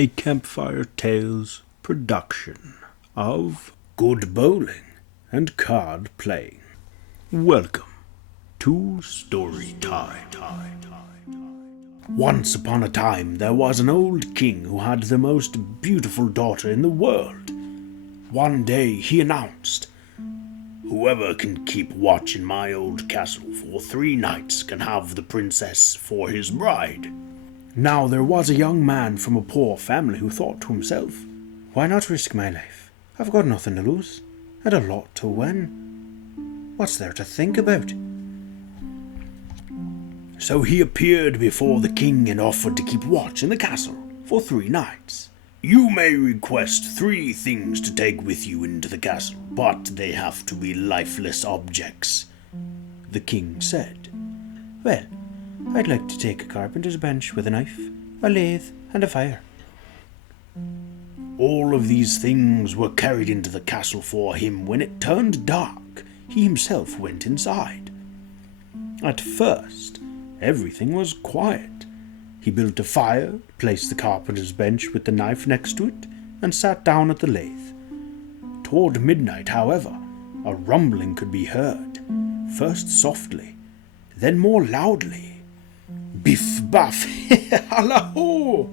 a Campfire Tales production of good bowling and card playing. Welcome to Story Time. Once upon a time there was an old king who had the most beautiful daughter in the world. One day he announced, "Whoever can keep watch in my old castle for 3 nights can have the princess for his bride." Now there was a young man from a poor family who thought to himself, "Why not risk my life? I've got nothing to lose, and a lot to win. What's there to think about?" So he appeared before the king and offered to keep watch in the castle for 3 nights. "You may request 3 things to take with you into the castle, but they have to be lifeless objects," the king said. "Well, I'd like to take a carpenter's bench with a knife, a lathe, and a fire." All of these things were carried into the castle for him. When it turned dark, he himself went inside. At first, everything was quiet. He built a fire, placed the carpenter's bench with the knife next to it, and sat down at the lathe. Toward midnight, however, a rumbling could be heard, first softly, then more loudly. Biff, baff, hallo!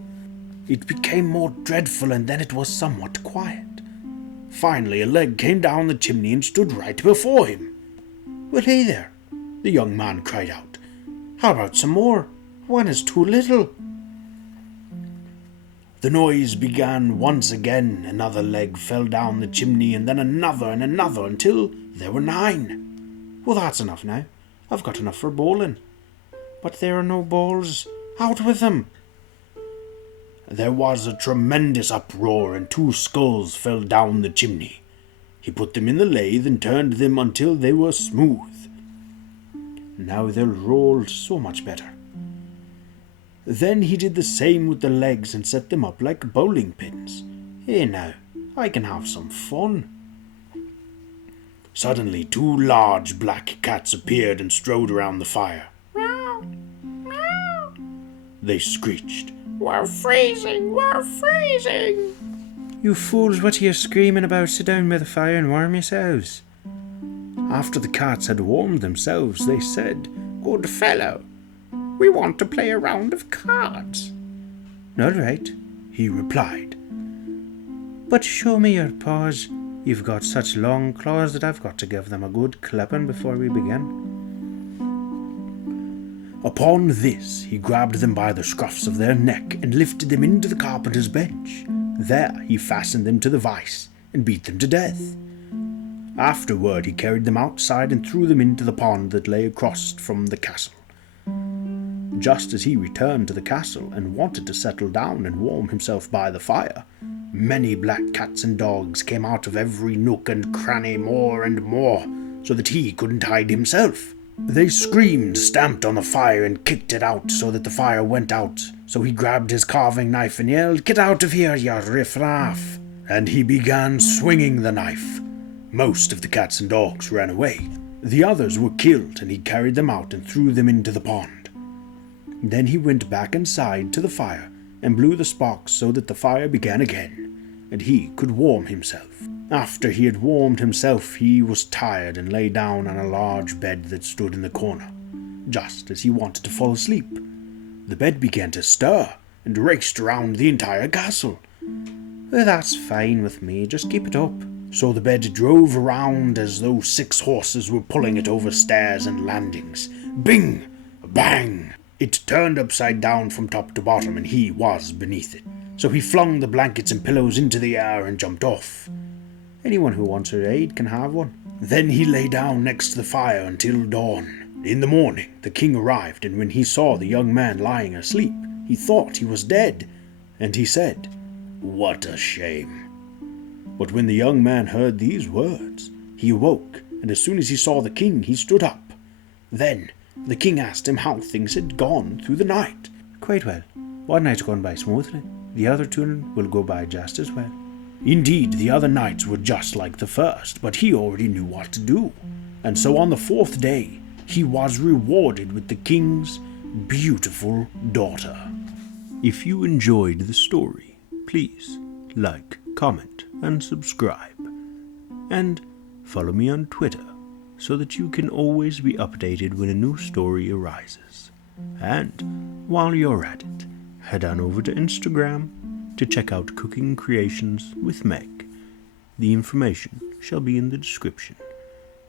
It became more dreadful, and then it was somewhat quiet. Finally, a leg came down the chimney and stood right before him. "Well, hey there," the young man cried out. "How about some more? One is too little." The noise began once again. Another leg fell down the chimney, and then another and another, until there were 9. "Well, that's enough now. I've got enough for bowling. But there are no balls. Out with them!" There was a tremendous uproar, and 2 skulls fell down the chimney. He put them in the lathe and turned them until they were smooth. "Now they'll roll so much better." Then he did the same with the legs and set them up like bowling pins. "Hey now, I can have some fun." Suddenly 2 large black cats appeared and strode around the fire. "Meow, meow," they screeched. "We're freezing, we're freezing." "You fools, what are you screaming about? Sit down by the fire and warm yourselves." After the cats had warmed themselves, they said, "Good fellow, we want to play a round of cards." "All right," he replied. "But show me your paws. You've got such long claws that I've got to give them a good clipping before we begin." Upon this, he grabbed them by the scruffs of their neck and lifted them into the carpenter's bench. There he fastened them to the vise and beat them to death. Afterward, he carried them outside and threw them into the pond that lay across from the castle. Just as he returned to the castle and wanted to settle down and warm himself by the fire, many black cats and dogs came out of every nook and cranny more and more, so that he couldn't hide himself. They screamed, stamped on the fire, and kicked it out so that the fire went out. So he grabbed his carving knife and yelled, "Get out of here, you riff-raff!" And he began swinging the knife. Most of the cats and dogs ran away. The others were killed, and he carried them out and threw them into the pond. Then he went back inside to the fire and blew the sparks so that the fire began again, and he could warm himself. After he had warmed himself, he was tired and lay down on a large bed that stood in the corner. Just as he wanted to fall asleep, the bed began to stir and raced around the entire castle. "Well, that's fine with me. Just keep it up." So the bed drove around as though 6 horses were pulling it over stairs and landings. Bing! Bang! It turned upside down from top to bottom, and he was beneath it. So he flung the blankets and pillows into the air and jumped off. "Anyone who wants a ride can have one." Then he lay down next to the fire until dawn. In the morning, the king arrived, and when he saw the young man lying asleep, he thought he was dead, and he said, "What a shame." But when the young man heard these words, he awoke, and as soon as he saw the king, he stood up. Then the king asked him how things had gone through the night. "Quite well. One night's gone by smoothly. The other 2 will go by just as well." Indeed, the other nights were just like the first, but he already knew what to do. And so on the 4th day, he was rewarded with the king's beautiful daughter. If you enjoyed the story, please like, comment, and subscribe. And follow me on Twitter so that you can always be updated when a new story arises. And while you're at it, head on over to Instagram to check out Cooking Creations with Meg. The information shall be in the description,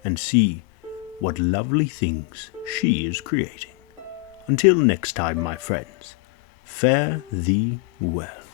and see what lovely things she is creating. Until next time, my friends, fare thee well.